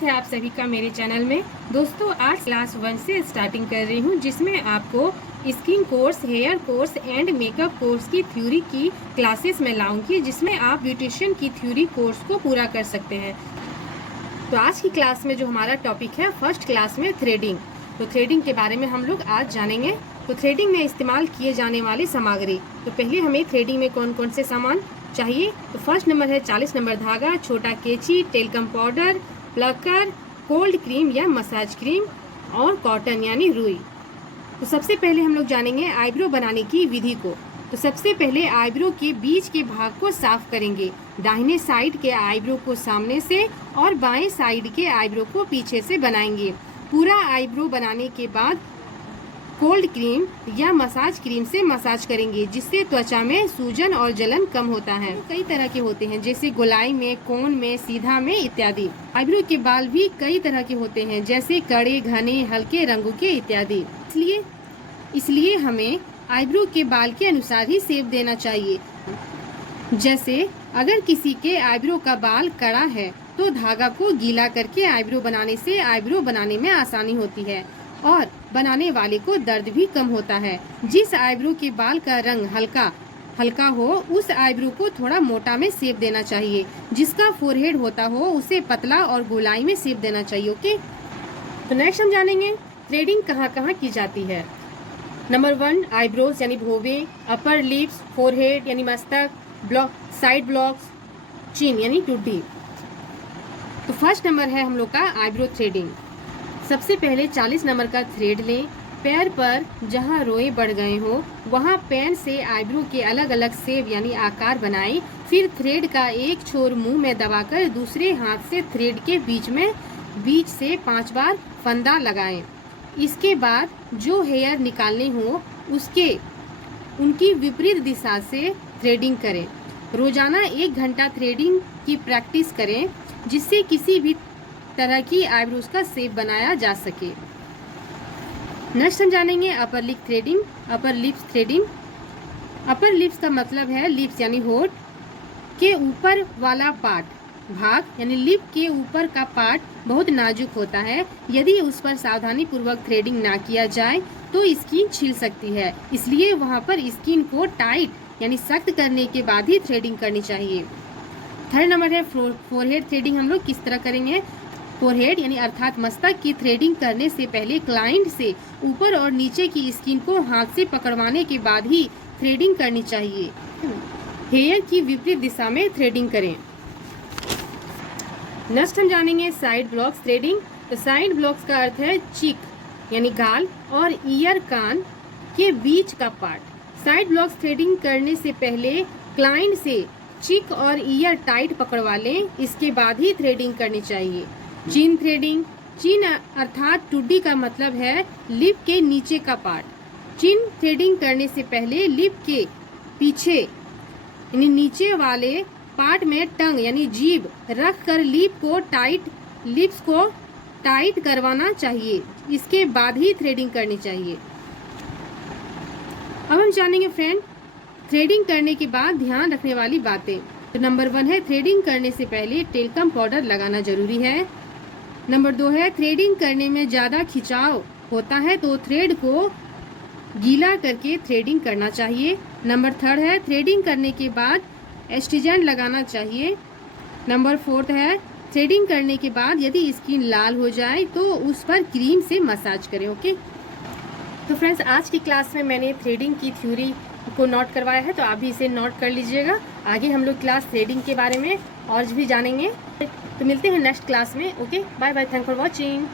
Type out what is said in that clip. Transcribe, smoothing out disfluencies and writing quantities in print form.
स्वागत है आप सभी का मेरे चैनल में। दोस्तों आज क्लास 1 से स्टार्टिंग कर रही हूँ, जिसमें आपको skin course, hair course and makeup course की थ्योरी की क्लासेस में लाऊंगी, जिसमें आप ब्यूटिशियन की थ्योरी कोर्स को पूरा कर सकते हैं। तो आज की क्लास में जो हमारा टॉपिक है फर्स्ट क्लास में थ्रेडिंग। तो थ्रेडिंग के बारे में हम लोग आज जानेंगे। तो थ्रेडिंग में इस्तेमाल किए जाने वाली सामग्री, तो पहले हमें थ्रेडिंग में कौन कौन से सामान चाहिए। तो फर्स्ट नंबर है 40 नंबर धागा, छोटा कैंची, talcum powder, Plucker, cold cream या मसाज क्रीम और कॉटन यानी रुई। तो सबसे पहले हम लोग जानेंगे आईब्रो बनाने की विधि को। तो सबसे पहले आईब्रो के बीच के भाग को साफ करेंगे। दाहिने साइड के आईब्रो को सामने से और बाएं साइड के आईब्रो को पीछे से बनाएंगे। पूरा आईब्रो बनाने के बाद कोल्ड क्रीम या मसाज क्रीम से मसाज करेंगे, जिससे त्वचा में सूजन और जलन कम होता है। कई तरह के होते हैं, जैसे गोलाई में, कोन में, सीधा में इत्यादि। आईब्रो के बाल भी कई तरह के होते हैं, जैसे कड़े, घने, हल्के रंगों के इत्यादि। इसलिए हमें आईब्रो के बाल के अनुसार ही शेप देना चाहिए। जैसे अगर किसी के आईब्रो का बाल कड़ा है तो धागा को गीला करके आईब्रो बनाने से आईब्रो बनाने में आसानी होती है और बनाने वाले को दर्द भी कम होता है। जिस आईब्रो के बाल का रंग हल्का हो, उस आईब्रो को थोड़ा मोटा में शेप देना चाहिए। जिसका फोरहेड होता हो उसे पतला और गोलाई में शेप देना चाहिए। ओके, तो नेक्स्ट हम जानेंगे थ्रेडिंग कहाँ कहाँ की जाती है। नंबर 1 आईब्रोज यानी भौवे, अपर लिप्स, फोरहेड यानी मस्तक, साइड ब्लॉक्स, चिन यानी टुड्डी। तो फर्स्ट नंबर है हम लोग का आईब्रो थ्रेडिंग। सबसे पहले 40 नंबर का थ्रेड लें। पैर पर जहां रोए बढ़ गए हो वहां पेन से आईब्रो के अलग अलग शेप यानी आकार बनाएं। फिर थ्रेड का एक छोर मुंह में दबाकर दूसरे हाथ से थ्रेड के बीच से 5 बार फंदा लगाएं। इसके बाद जो हेयर निकालने हो उनकी विपरीत दिशा से थ्रेडिंग करें। रोजाना 1 घंटा थ्रेडिंग की प्रैक्टिस करें, जिससे किसी भी तरह की आईब्रोज का शेप बनाया जा सके। नेक्स्ट हम जानेंगे upper lip threading, upper lips threading. Upper lips का मतलब है लिप्स यानी होठ के ऊपर वाला भाग यानी लिप के ऊपर का पार्ट बहुत नाजुक होता है। यदि उस पर सावधानी पूर्वक थ्रेडिंग ना किया जाए तो स्किन छिल सकती है। इसलिए वहां पर स्किन को टाइट यानी सख्त करने के बाद ही थ्रेडिंग करनी चाहिए। थर्ड नंबर है फोरहेड थ्रेडिंग। हम लोग किस तरह करेंगे। फोरहेड यानी अर्थात मस्तक की थ्रेडिंग करने से पहले क्लाइंट से ऊपर और नीचे की स्किन को हाथ से पकड़वाने के बाद ही थ्रेडिंग करनी चाहिए। हेयर की विपरीत दिशा में थ्रेडिंग करें। नेक्स्ट हम जानेंगे साइड ब्लॉक्स थ्रेडिंग। तो साइड ब्लॉक्स का अर्थ है चिक यानी गाल और ईयर कान के बीच का पार्ट। साइड ब्लॉक्स थ्रेडिंग करने से पहले क्लाइंट से चिक और ईयर टाइट पकड़वा लें, इसके बाद ही थ्रेडिंग करनी चाहिए। चिन थ्रेडिंग। चिन अर्थात टुड्डी का मतलब है लिप के नीचे का पार्ट। चिन थ्रेडिंग करने से पहले लिप के पीछे यानी नीचे वाले पार्ट में टंग यानी जीभ रख कर लिप्स को टाइट करवाना चाहिए। इसके बाद ही थ्रेडिंग करनी चाहिए। अब हम जानेंगे फ्रेंड थ्रेडिंग करने के बाद ध्यान रखने वाली बातें। तो नंबर 1 है थ्रेडिंग करने से पहले टेल्कम पाउडर लगाना जरूरी है। नंबर 2 है थ्रेडिंग करने में ज़्यादा खिंचाव होता है तो थ्रेड को गीला करके थ्रेडिंग करना चाहिए। नंबर 3 है थ्रेडिंग करने के बाद एस्ट्रिजेंट लगाना चाहिए। नंबर 4 है थ्रेडिंग करने के बाद यदि स्किन लाल हो जाए तो उस पर क्रीम से मसाज करें। ओके, तो फ्रेंड्स आज की क्लास में मैंने थ्रेडिंग की थ्योरी को नोट करवाया है, तो आप भी इसे नोट कर लीजिएगा। आगे हम लोग क्लास थ्रेडिंग के बारे में और भी जानेंगे। तो मिलते हैं नेक्स्ट क्लास में। Okay, bye bye, thank for watching.